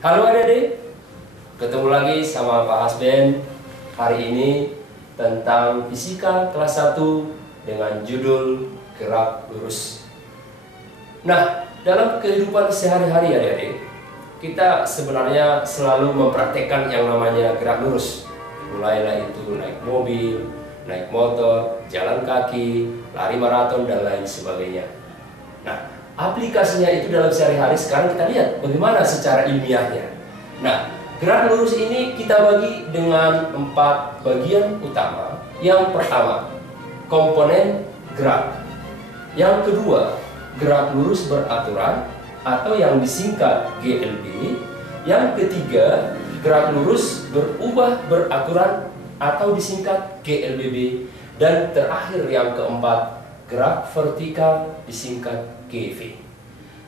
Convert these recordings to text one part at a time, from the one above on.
Halo adik-adik, ketemu lagi sama Pak Hasben. Hari ini tentang fisika kelas 1 dengan judul gerak lurus. Nah, dalam kehidupan sehari-hari adik-adik, kita sebenarnya selalu mempraktekkan yang namanya gerak lurus. Mulailah itu naik mobil, naik motor, jalan kaki, lari maraton, dan lain sebagainya. Nah, aplikasinya itu dalam sehari-hari sekarang kita lihat bagaimana secara ilmiahnya. Nah, gerak lurus ini kita bagi dengan 4 bagian utama. Yang pertama, komponen gerak. Yang kedua, gerak lurus beraturan atau yang disingkat GLB. Yang ketiga, gerak lurus berubah beraturan atau disingkat GLBB. Dan terakhir yang keempat, gerak vertikal disingkat GV.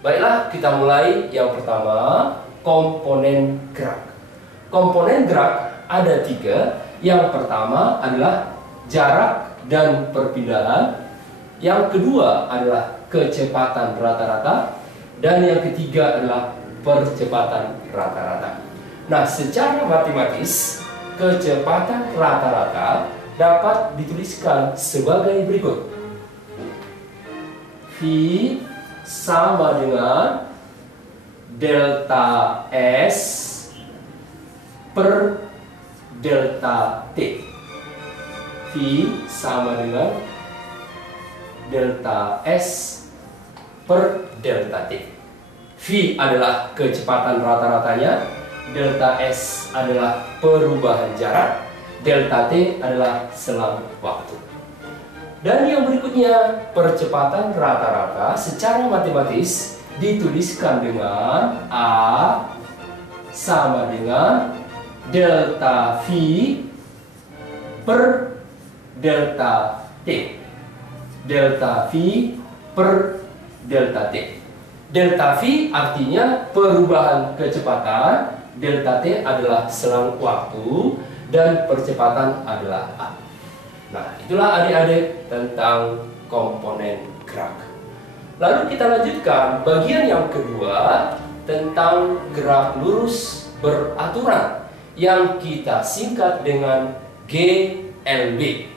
Baiklah, kita mulai. Yang pertama, komponen gerak. Komponen gerak ada 3. Yang pertama adalah jarak dan perpindahan. Yang kedua adalah kecepatan rata-rata. Dan yang ketiga adalah percepatan rata-rata. Nah, secara matematis, kecepatan rata-rata dapat dituliskan sebagai berikut. V sama dengan delta S per delta T. V sama dengan delta S per delta T. V adalah kecepatan rata-ratanya, delta S adalah perubahan jarak, delta T adalah selang waktu. Dan yang berikutnya, percepatan rata-rata secara matematis dituliskan dengan A sama dengan delta V per delta T. Delta V per delta T. Delta V artinya perubahan kecepatan, delta T adalah selang waktu, dan percepatan adalah A. Nah, itulah adik-adik tentang komponen gerak. Lalu kita lanjutkan bagian yang kedua tentang gerak lurus beraturan yang kita singkat dengan GLB.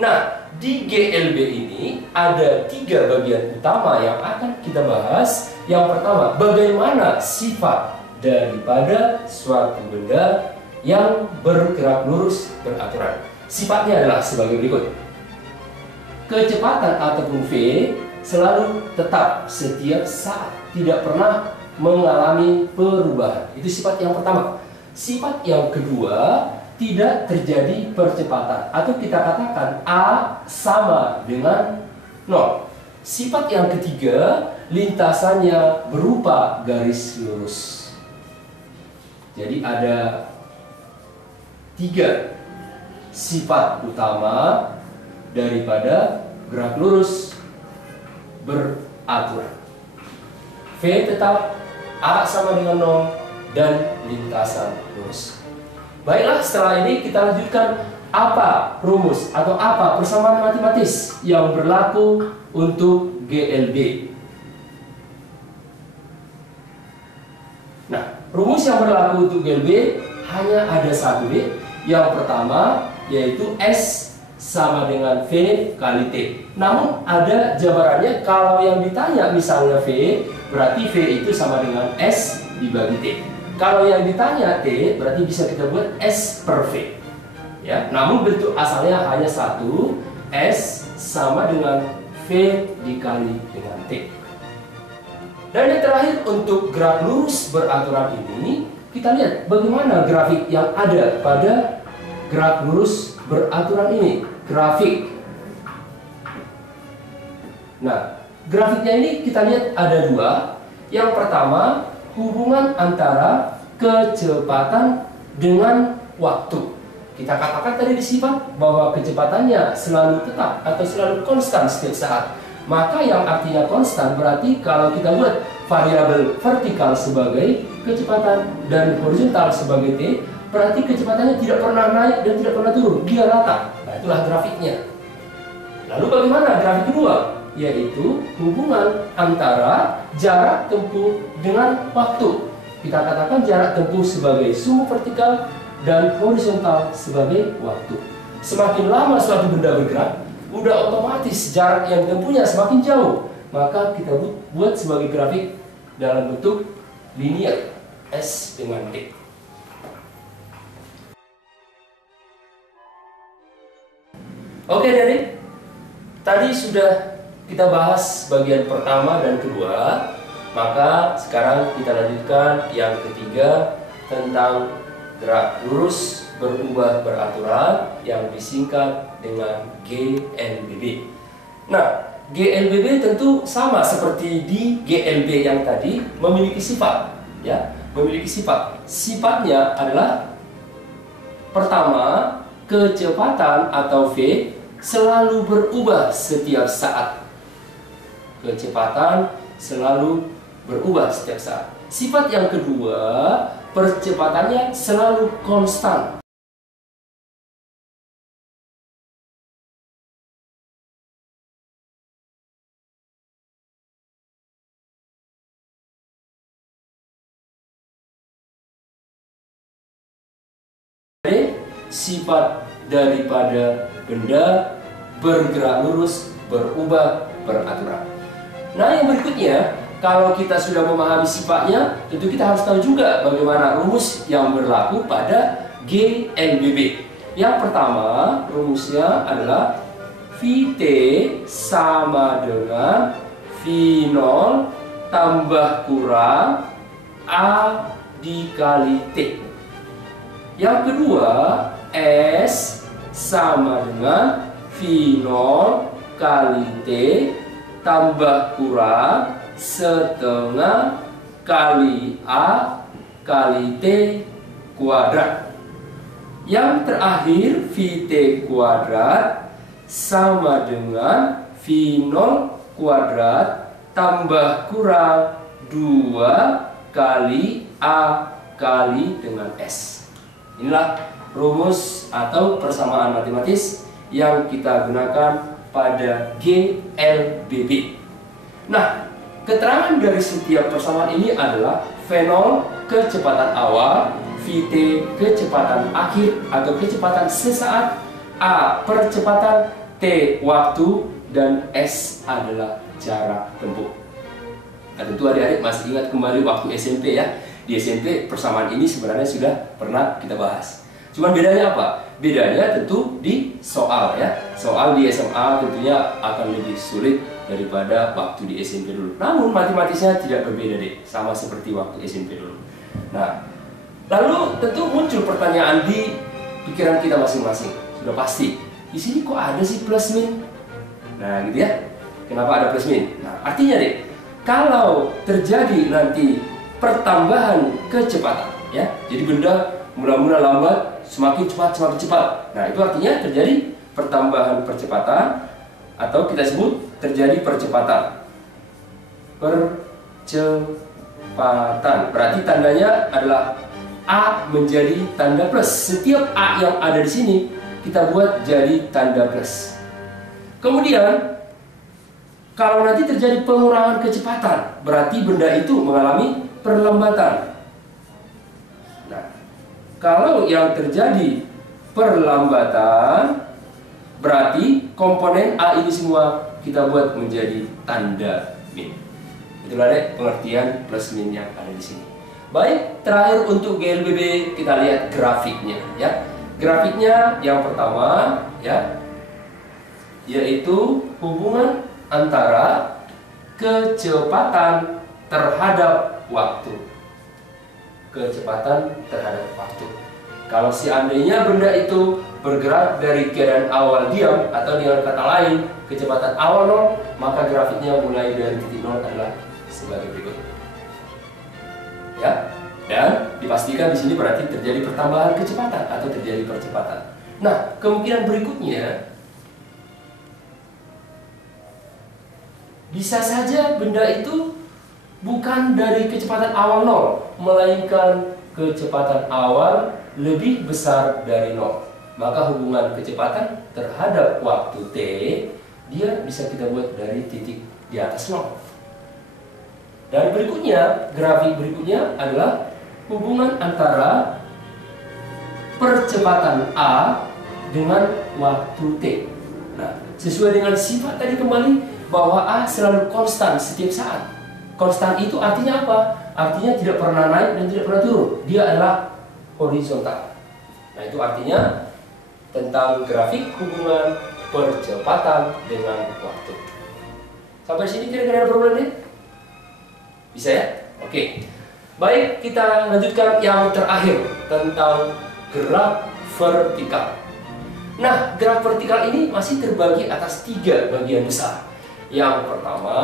Nah, di GLB ini ada 3 bagian utama yang akan kita bahas. Yang pertama, bagaimana sifat daripada suatu benda yang bergerak lurus beraturan. Sifatnya adalah sebagai berikut. Kecepatan ataupun V selalu tetap setiap saat, tidak pernah mengalami perubahan. Itu sifat yang pertama. Sifat yang kedua, tidak terjadi percepatan, atau kita katakan A sama dengan 0. Sifat yang ketiga, lintasannya berupa garis lurus. Jadi ada 3 sifat utama daripada gerak lurus beraturan. V tetap, A sama dengan 0, dan lintasan lurus. Baiklah, setelah ini kita lanjutkan apa rumus atau apa persamaan matematis yang berlaku untuk GLB. Nah, rumus yang berlaku untuk GLB hanya ada 1, Yang pertama yaitu S sama dengan V kali T. Namun ada jabarannya. Kalau yang ditanya misalnya V, berarti V itu sama dengan S dibagi T. Kalau yang ditanya T, berarti bisa kita buat S per V. Ya, namun bentuk asalnya hanya 1, S sama dengan V dikali dengan T. Dan yang terakhir untuk gerak lurus beraturan ini, kita lihat bagaimana grafik yang ada pada gerak lurus beraturan ini. Grafik. Nah, grafiknya ini kita lihat ada 2. Yang pertama, hubungan antara kecepatan dengan waktu. Kita katakan tadi di sifat bahwa kecepatannya selalu tetap atau selalu konstan setiap saat. Maka yang artinya konstan berarti kalau kita buat variabel vertikal sebagai kecepatan dan horizontal sebagai T, berarti kecepatannya tidak pernah naik dan tidak pernah turun, dia rata. Nah, itulah grafiknya. Lalu bagaimana grafik kedua? Yaitu hubungan antara jarak tempuh dengan waktu. kita katakan jarak tempuh sebagai sumbu vertikal dan horizontal sebagai waktu. Semakin lama suatu benda bergerak, udah otomatis jarak yang tempuhnya semakin jauh. Maka kita buat sebagai grafik dalam bentuk linear, S dengan D. Oke adik, tadi sudah kita bahas bagian pertama dan kedua. Maka sekarang kita lanjutkan yang ketiga tentang gerak lurus berubah beraturan yang disingkat dengan GLBB. Nah, GLBB tentu sama seperti di GLB yang tadi, memiliki sifat, ya, memiliki sifat. Sifatnya adalah pertama, kecepatan atau V selalu berubah setiap saat. Kecepatan selalu berubah setiap saat. Sifat yang kedua, percepatannya selalu konstan. Sifat daripada benda bergerak lurus berubah beraturan. Nah, yang berikutnya, kalau kita sudah memahami sifatnya, tentu kita harus tahu juga bagaimana rumus yang berlaku pada GLBB. Yang pertama, rumusnya adalah VT sama dengan V0 tambah kurang A dikali T. Yang kedua, S sama dengan V0 kali T tambah kurang setengah kali A kali T kuadrat. Yang terakhir, VT kuadrat sama dengan V0 kuadrat tambah kurang 2 kali A kali dengan S. Inilah rumus atau persamaan matematis yang kita gunakan pada GLBB. Nah, keterangan dari setiap persamaan ini adalah V0 kecepatan awal, VT kecepatan akhir atau kecepatan sesaat, A percepatan, T waktu, dan S adalah jarak tempuh. Nah, tentu adik-adik masih ingat kembali waktu SMP ya. Di SMP persamaan ini sebenarnya sudah pernah kita bahas. Cuman bedanya apa? Bedanya tentu di soal ya. Soal di SMA tentunya akan lebih sulit daripada waktu di SMP dulu. Namun matematisnya tidak berbeda deh, sama seperti waktu SMP dulu. Nah, lalu tentu muncul pertanyaan di pikiran kita masing-masing. Sudah pasti, di sini kok ada sih plus min? Nah, gitu ya. Kenapa ada plus min? Nah, artinya deh, kalau terjadi nanti pertambahan kecepatan, ya, jadi benda mula-mula lambat, semakin cepat, semakin cepat. Nah, itu artinya terjadi pertambahan percepatan, atau kita sebut terjadi percepatan. Percepatan, berarti tandanya adalah A menjadi tanda plus. Setiap A yang ada di sini kita buat jadi tanda plus. Kemudian, kalau nanti terjadi pengurangan kecepatan, berarti benda itu mengalami perlambatan. Nah, kalau yang terjadi perlambatan, berarti komponen A ini semua kita buat menjadi tanda min. Itulah deh pengertian plus min yang ada di sini. Baik, terakhir untuk GLBB kita lihat grafiknya ya. Grafiknya yang pertama ya, yaitu hubungan antara kecepatan terhadap waktu. Kecepatan terhadap waktu. Kalau seandainya benda itu bergerak dari keadaan awal diam, atau dengan kata lain kecepatan awal 0, maka grafiknya mulai dari titik 0 adalah sebagai berikut. Ya, dan dipastikan di sini berarti terjadi pertambahan kecepatan atau terjadi percepatan. Nah, kemungkinan berikutnya bisa saja benda itu bukan dari kecepatan awal 0, melainkan kecepatan awal lebih besar dari 0. Maka hubungan kecepatan terhadap waktu T, dia bisa kita buat dari titik di atas 0. Dan berikutnya, grafik berikutnya adalah hubungan antara percepatan A dengan waktu T. Nah, sesuai dengan sifat tadi kembali bahwa A selalu konstan setiap saat. Konstan itu artinya apa? Artinya tidak pernah naik dan tidak pernah turun. Dia adalah horizontal. Nah, itu artinya tentang grafik hubungan percepatan dengan waktu. Sampai sini kira-kira ada problem nih? Bisa ya? Oke. Baik, kita lanjutkan yang terakhir tentang gerak vertikal. Nah, gerak vertikal ini masih terbagi atas 3 bagian besar. Yang pertama,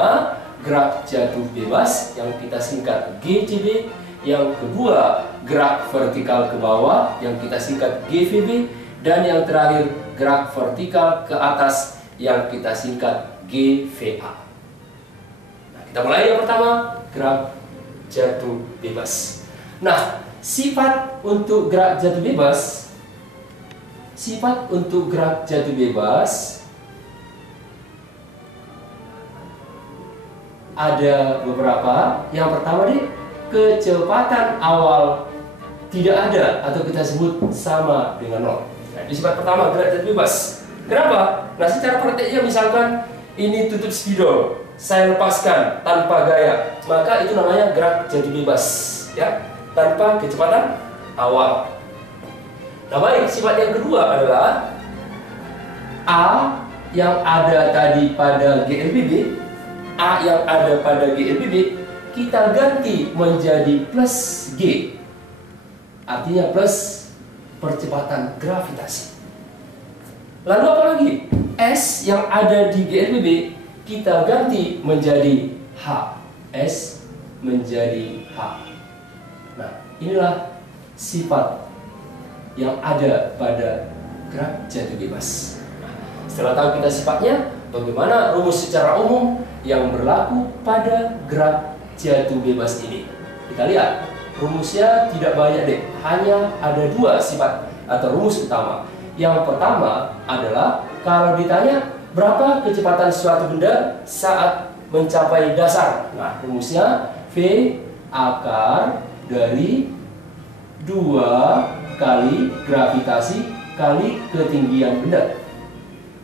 gerak jatuh bebas yang kita singkat GJB. Yang kedua, gerak vertikal ke bawah yang kita singkat GVB. Dan yang terakhir, gerak vertikal ke atas yang kita singkat GVA. Nah, kita mulai yang pertama, gerak jatuh bebas. Nah, sifat untuk gerak jatuh bebas, ada beberapa. Yang pertama nih, kecepatan awal tidak ada atau kita sebut sama dengan 0. Nah, di sifat pertama gerak jatuh bebas. Kenapa? Nah, secara prakteknya misalkan ini tutup spidol, saya lepaskan tanpa gaya, maka itu namanya gerak jatuh bebas, ya, tanpa kecepatan awal. Nah, baik, sifat yang kedua adalah A yang ada tadi pada GLBB, kita ganti menjadi plus G, artinya plus percepatan gravitasi. Lalu apa lagi? S yang ada di GLBB kita ganti menjadi H. S menjadi H. Nah, inilah sifat yang ada pada gerak jatuh bebas. Nah, setelah tahu kita sifatnya, bagaimana rumus secara umum yang berlaku pada gerak jatuh bebas ini? Kita lihat, rumusnya tidak banyak deh, hanya ada 2 sifat atau rumus utama. Yang pertama adalah kalau ditanya berapa kecepatan suatu benda saat mencapai dasar. Nah, rumusnya V akar dari 2 kali gravitasi kali ketinggian benda.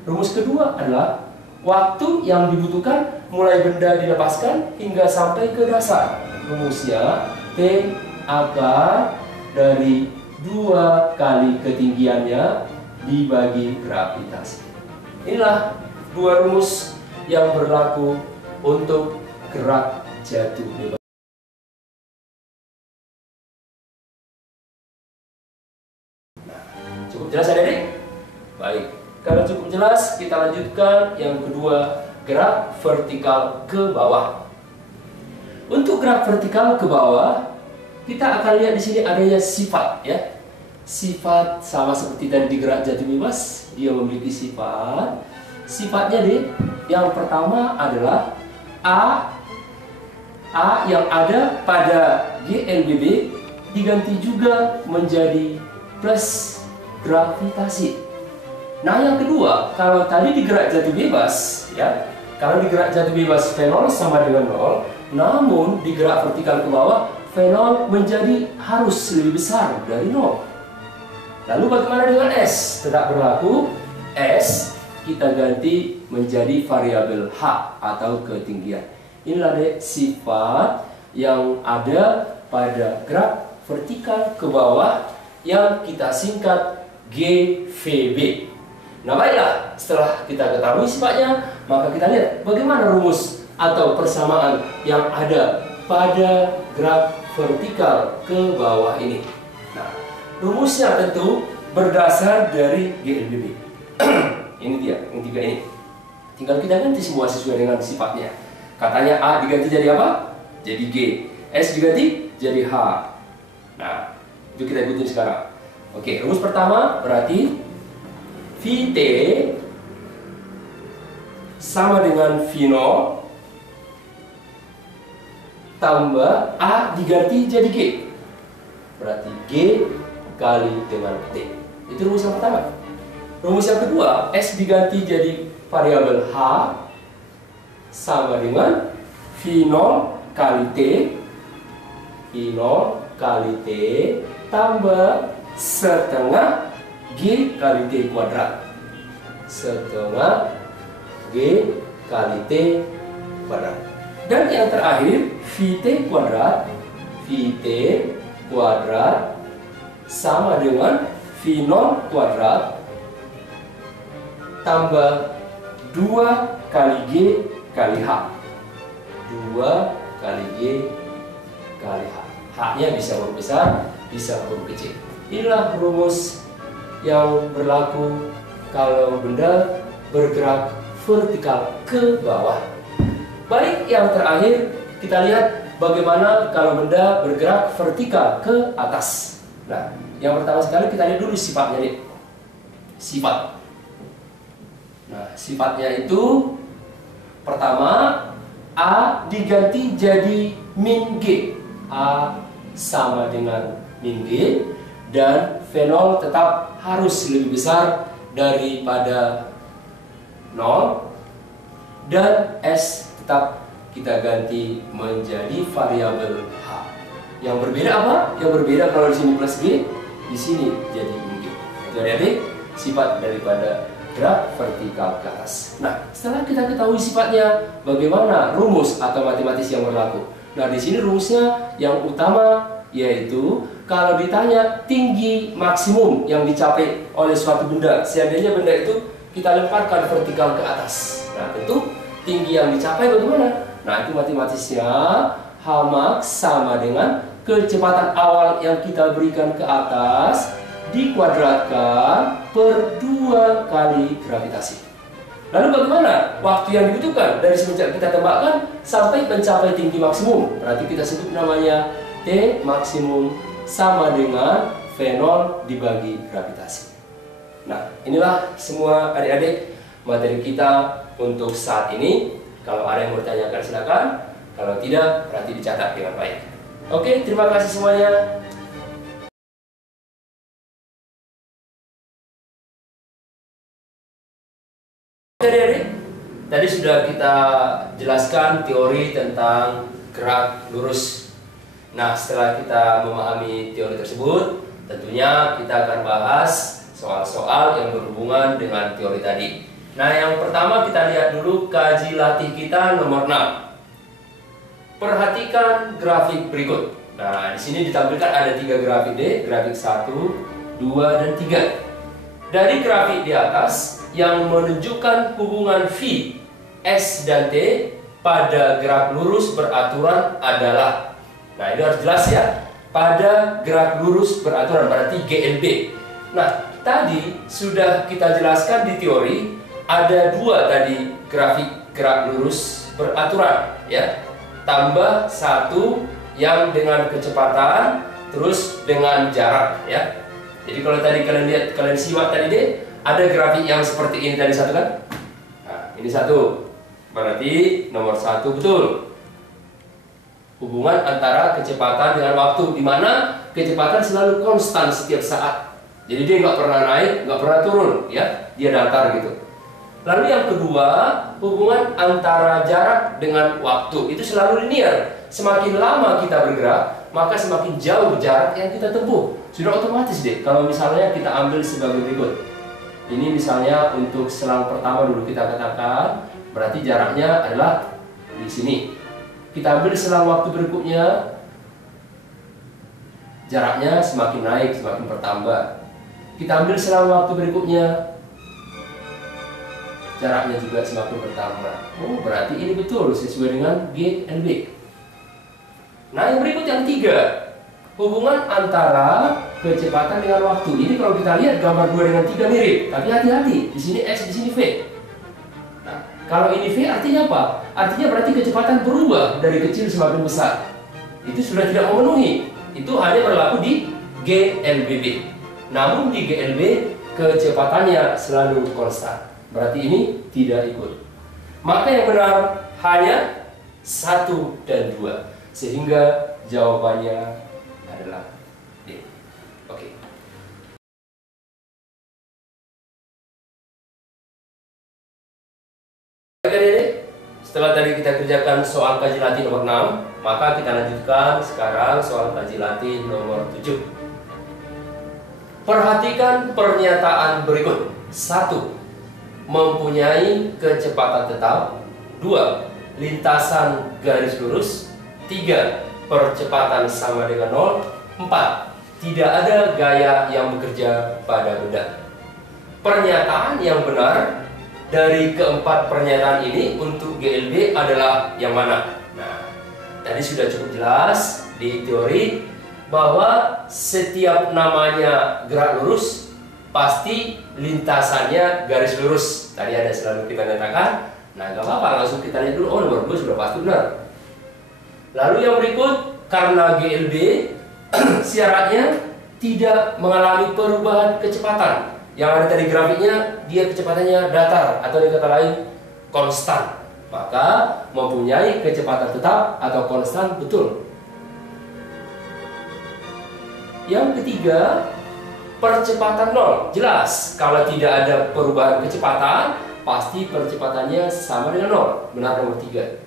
Rumus kedua adalah waktu yang dibutuhkan mulai benda dilepaskan hingga sampai ke dasar. Rumusnya T akar dari 2 kali ketinggiannya dibagi gravitasi. Inilah 2 rumus yang berlaku untuk gerak jatuh bebas. Nah, cukup jelas adik-adik? Baik, kalau cukup jelas kita lanjutkan yang kedua, gerak vertikal ke bawah. Untuk gerak vertikal ke bawah, kita akan lihat di sini adanya sifat, ya. Sifat sama seperti tadi di gerak jatuh bebas, dia memiliki sifat. Sifatnya deh, yang pertama adalah A yang ada pada GLBB diganti juga menjadi plus gravitasi. Nah, yang kedua, kalau tadi di gerak jatuh bebas, ya, kalau di gerak jatuh bebas V0 sama dengan 0, namun di gerak vertikal ke bawah V0 menjadi harus lebih besar dari 0. Lalu bagaimana dengan S? Tetap berlaku. S kita ganti menjadi variabel H atau ketinggian. Inilah deh sifat yang ada pada gerak vertikal ke bawah yang kita singkat GVB. Nah, baiklah, setelah kita ketahui sifatnya, maka kita lihat bagaimana rumus atau persamaan yang ada pada gerak vertikal ke bawah ini. Nah, rumusnya tentu berdasar dari GLBB. Ini dia, yang 3 ini. Tinggal kita ganti semua sesuai dengan sifatnya. Katanya A diganti jadi apa? Jadi G. S diganti jadi H. Nah, itu kita ikutin sekarang. Oke, rumus pertama berarti VT sama dengan V0 tambah A diganti jadi G. Berarti G kali dengan T. Itu rumus yang pertama. Rumus yang kedua, S diganti jadi variabel H sama dengan V0 kali T. V0 kali T tambah setengah G kali T kuadrat. Setengah G kali T kuadrat. Dan yang terakhir, VT kuadrat sama dengan V0 kuadrat tambah 2 kali G kali H. 2 kali G kali H. H-nya bisa huruf besar, bisa huruf kecil. Inilah rumus yang berlaku kalau benda bergerak vertikal ke bawah. Baik, yang terakhir kita lihat bagaimana kalau benda bergerak vertikal ke atas. Nah, yang pertama sekali kita lihat dulu sifatnya nih. Sifat. Nah, sifatnya itu pertama A diganti jadi min G. A sama dengan min G dan V0 tetap harus lebih besar daripada 0 dan S tetap kita ganti menjadi variabel H. Yang berbeda apa? Yang berbeda kalau di sini plus G, di sini jadi min G. Jadi sifat daripada gerak vertikal ke atas. Nah, setelah kita ketahui sifatnya, bagaimana rumus atau matematis yang berlaku? Nah, di sini rumusnya yang utama yaitu kalau ditanya tinggi maksimum yang dicapai oleh suatu benda, seandainya benda itu kita lemparkan vertikal ke atas. Nah, tentu tinggi yang dicapai bagaimana? Nah, itu matematisnya H max sama dengan kecepatan awal yang kita berikan ke atas dikuadratkan per 2 kali gravitasi. Lalu bagaimana waktu yang dibutuhkan dari semenjak kita tembakkan sampai mencapai tinggi maksimum? Berarti kita sebut namanya T maksimum sama dengan V0 dibagi gravitasi. Nah, inilah semua adik-adik materi kita untuk saat ini. Kalau ada yang mau ditanyakan silakan. Kalau tidak, berarti dicatat dengan baik. Oke, terima kasih semuanya. Adik-adik, tadi sudah kita jelaskan teori tentang gerak lurus. Nah, setelah kita memahami teori tersebut, tentunya kita akan bahas soal-soal yang berhubungan dengan teori tadi. Nah, yang pertama kita lihat dulu kaji latih kita nomor 6. Perhatikan grafik berikut. Nah, di sini ditampilkan ada 3 grafik D, grafik 1, 2, dan 3. Dari grafik di atas yang menunjukkan hubungan V, S, dan T pada gerak lurus beraturan adalah, nah ini harus jelas ya, pada gerak lurus beraturan, berarti GLB. Nah, tadi sudah kita jelaskan di teori, ada 2 tadi grafik gerak lurus beraturan, ya, tambah 1 yang dengan kecepatan, terus dengan jarak, ya. Jadi kalau tadi kalian lihat, kalian simak tadi deh, ada grafik yang seperti ini tadi satu kan? Nah, ini satu. Berarti nomor 1 betul. Hubungan antara kecepatan dengan waktu, di mana kecepatan selalu konstan setiap saat. Jadi dia nggak pernah naik, nggak pernah turun, ya. Dia datar gitu. Lalu yang kedua, hubungan antara jarak dengan waktu itu selalu linear. Semakin lama kita bergerak, maka semakin jauh jarak yang kita tempuh. Sudah otomatis deh. Kalau misalnya kita ambil sebagai berikut. Ini misalnya untuk selang pertama dulu kita katakan, berarti jaraknya adalah di sini. Kita ambil selang waktu berikutnya, jaraknya semakin naik, semakin bertambah. Kita ambil selang waktu berikutnya, jaraknya juga semakin bertambah. Oh, berarti ini betul sesuai dengan GLB. Nah, yang berikut yang 3, hubungan antara kecepatan dengan waktu. Ini kalau kita lihat gambar 2 dengan 3 mirip, tapi hati-hati. Di sini X, di sini V. Nah, kalau ini V artinya apa? Artinya berarti kecepatan berubah dari kecil semakin besar. Itu sudah tidak memenuhi. Itu hanya berlaku di GLBB. Namun di GLB kecepatannya selalu konstan. Berarti ini tidak ikut. Maka yang benar hanya 1 dan 2. Sehingga jawabannya adalah D. Oke. Adik-adik, setelah tadi kita kerjakan soal kaji latih nomor 6, maka kita lanjutkan sekarang soal kaji latih nomor 7. Perhatikan pernyataan berikut. 1. Mempunyai kecepatan tetap. 2. Lintasan garis lurus. 3. Percepatan sama dengan 0. 4. Tidak ada gaya yang bekerja pada benda. Pernyataan yang benar dari keempat pernyataan ini untuk GLB adalah yang mana? Nah, tadi sudah cukup jelas di teori bahwa setiap namanya gerak lurus pasti lintasannya garis lurus. Tadi ada selalu kita nyatakan. Nah, nggak apa-apa, langsung kita lihat dulu. Oh, nomor 2 sudah pasti benar. Lalu yang berikut, karena GLB syaratnya tidak mengalami perubahan kecepatan. Yang ada tadi grafiknya, dia kecepatannya datar atau dengan kata lain konstan. Maka mempunyai kecepatan tetap atau konstan betul. Yang ketiga, percepatan 0. Jelas, kalau tidak ada perubahan kecepatan, pasti percepatannya sama dengan 0. Benar nomor 3.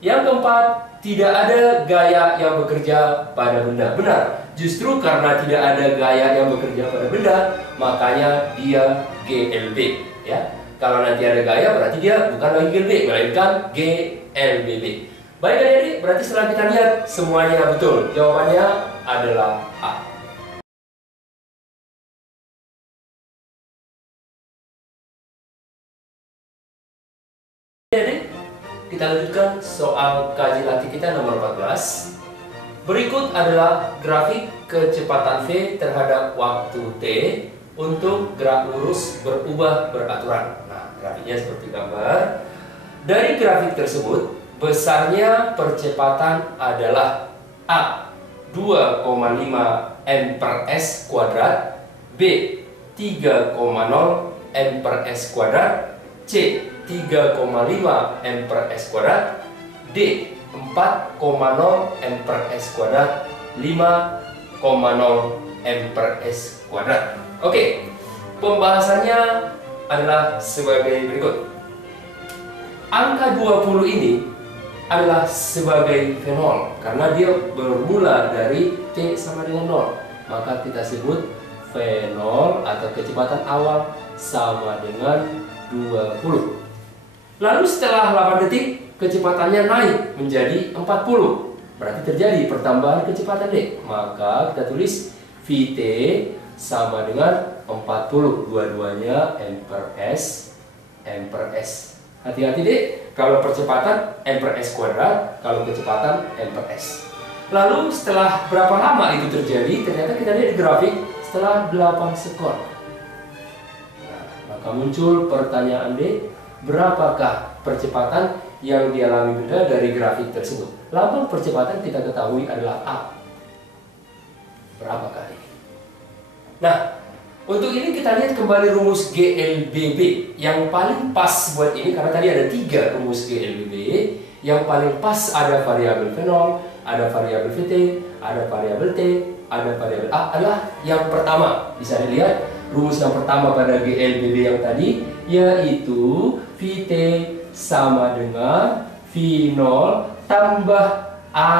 Yang keempat, tidak ada gaya yang bekerja pada benda. Benar. Justru karena tidak ada gaya yang bekerja pada benda, makanya dia GLB. Ya, kalau nanti ada gaya berarti dia bukan lagi GLB, melainkan GLBB. Baik adik-adik, berarti setelah kita lihat semuanya betul. Jawabannya adalah A. Adik-adik, kita lanjutkan soal kaji latih kita nomor 14. Berikut adalah grafik kecepatan V terhadap waktu T untuk gerak lurus berubah beraturan. Nah, grafiknya seperti gambar. Dari grafik tersebut, besarnya percepatan adalah A. 2,5 m/s kuadrat, B. 3,0 m/s kuadrat, C. 3,5 m/s kuadrat, D. 4,0 m/s kuadrat, 5,0 m/s kuadrat. Oke, pembahasannya adalah sebagai berikut. Angka 20 ini adalah sebagai fenol karena dia bermula dari T sama dengan 0. Maka kita sebut fenol atau kecepatan awal sama dengan 20. Lalu setelah 8 detik, kecepatannya naik menjadi 40. Berarti terjadi pertambahan kecepatan D. Maka kita tulis Vt sama dengan 40. Dua-duanya m/s. Hati-hati deh, kalau percepatan m/s kuadrat, kalau kecepatan m/s. Lalu setelah berapa lama itu terjadi, ternyata kita lihat di grafik setelah 8 sekon. Nah, maka muncul pertanyaan D, berapakah percepatan yang dialami benda dari grafik tersebut? Lambang percepatan kita ketahui adalah A. Berapakah ini? Nah, untuk ini kita lihat kembali rumus GLBB. Yang paling pas buat ini, karena tadi ada 3 rumus GLBB. Yang paling pas ada variabel fenol, ada variabel Vt, ada variabel T, ada variabel A adalah yang pertama. Bisa dilihat rumus yang pertama pada GLBB yang tadi, yaitu Vt sama dengan V0 tambah A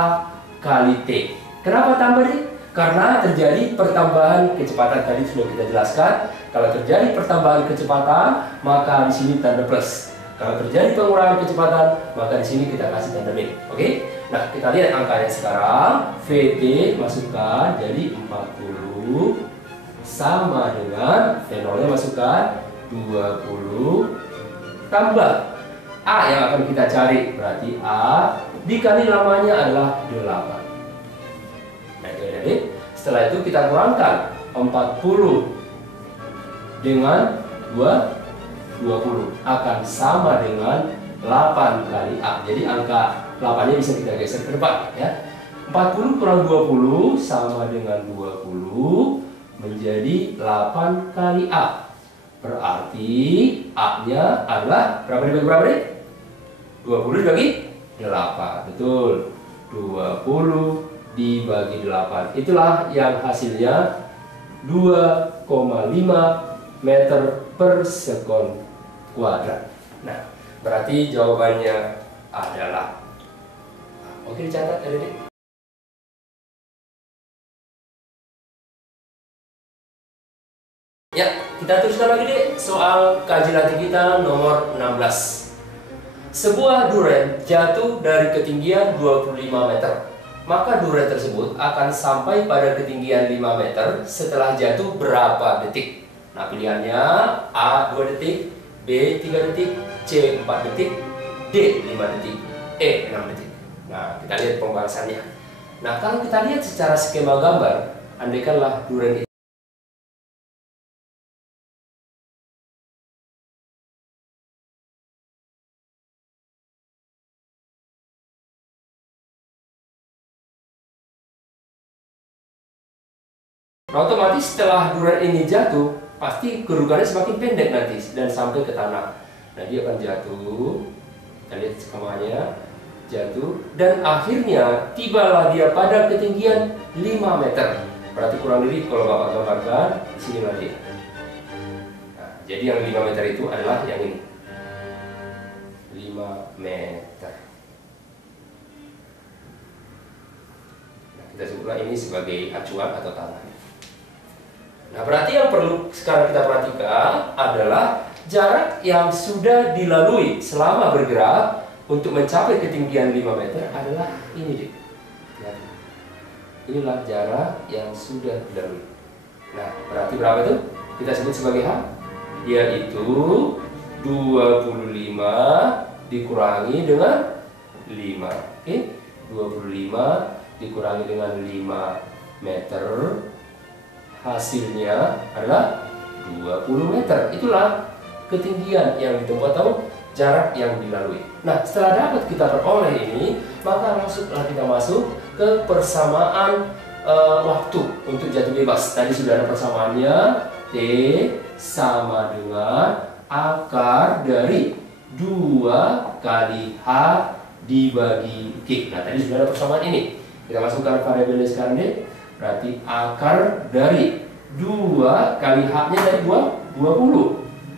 kali T. Kenapa tambah nih? Karena terjadi pertambahan kecepatan. Tadi sudah kita jelaskan. Kalau terjadi pertambahan kecepatan, maka di sini tanda plus. Kalau terjadi pengurangan kecepatan, maka di sini kita kasih tanda min. Oke? Nah, kita lihat angkanya sekarang. Vt masukkan jadi 40 sama dengan fenolnya masukkan 20 tambah A yang akan kita cari, berarti A dikali lamanya adalah 8. Nah, jadi setelah itu kita kurangkan 40 dengan 20 akan sama dengan 8 kali A. Jadi angka 8-nya bisa kita geser ke depan ya. 40 kurang 20 sama dengan 20 menjadi 8 kali A. Berarti A-nya adalah berapa dibagi berapa nih? 20 dibagi 8. Betul. 20 dibagi 8. Itulah yang hasilnya 2,5 meter per sekon kuadrat. Nah, berarti jawabannya adalah. Oke, dicatat adik-adik. Ya, kita teruskan lagi deh soal kaji latih kita nomor 16. Sebuah duren jatuh dari ketinggian 25 meter. Maka duren tersebut akan sampai pada ketinggian 5 meter setelah jatuh berapa detik? Nah, pilihannya A 2 detik, B 3 detik, C 4 detik, D 5 detik, E 6 detik. Nah, kita lihat pembahasannya. Nah, kalau kita lihat secara skema gambar, andaikanlah duren nah, otomatis setelah duren ini jatuh, pasti kedudukannya semakin pendek nanti dan sampai ke tanah. Nah, dia akan jatuh, kita lihat skemanya, jatuh, dan akhirnya tibalah dia pada ketinggian 5 meter. Berarti kurang lebih kalau Bapak gambarkan, sinilah dia. Nah, jadi yang 5 meter itu adalah yang ini. 5 meter. Nah, kita sebutlah ini sebagai acuan atau tanah. Nah, berarti yang perlu sekarang kita perhatikan adalah jarak yang sudah dilalui selama bergerak untuk mencapai ketinggian 5 meter adalah ini deh. Inilah jarak yang sudah dilalui. Nah, berarti berapa itu? Kita sebut sebagai H, yaitu 25 dikurangi dengan 5. Oke? 25 dikurangi dengan 5 meter. Hasilnya adalah 20 meter. Itulah ketinggian yang ditempuh atau jarak yang dilalui. Nah, setelah dapat kita peroleh ini, maka langsunglah kita masuk ke persamaan waktu untuk jatuh bebas. Tadi sudah ada persamaannya, T sama dengan akar dari 2 kali H dibagi Q. Nah, tadi sudah ada persamaan ini. Kita masukkan variabelnya sekarang deh. Berarti akar dari 2 kali H-nya dari 20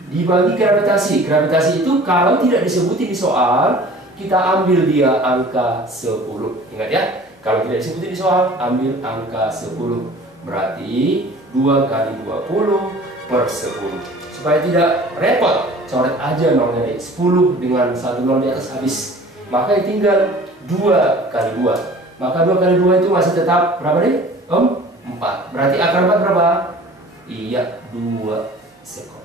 dibagi gravitasi. Gravitasi itu kalau tidak disebutin di soal, kita ambil dia angka 10. Ingat ya, kalau tidak disebutin di soal, ambil angka 10. Berarti 2 kali 20 per 10. Supaya tidak repot, coret aja nolnya deh. 10 dengan 1 nol di atas habis. Maka tinggal 2 kali 2. Maka 2 kali 2 itu masih tetap berapa deh? 4. Berarti akar 4 berapa? Iya, 2 sekon.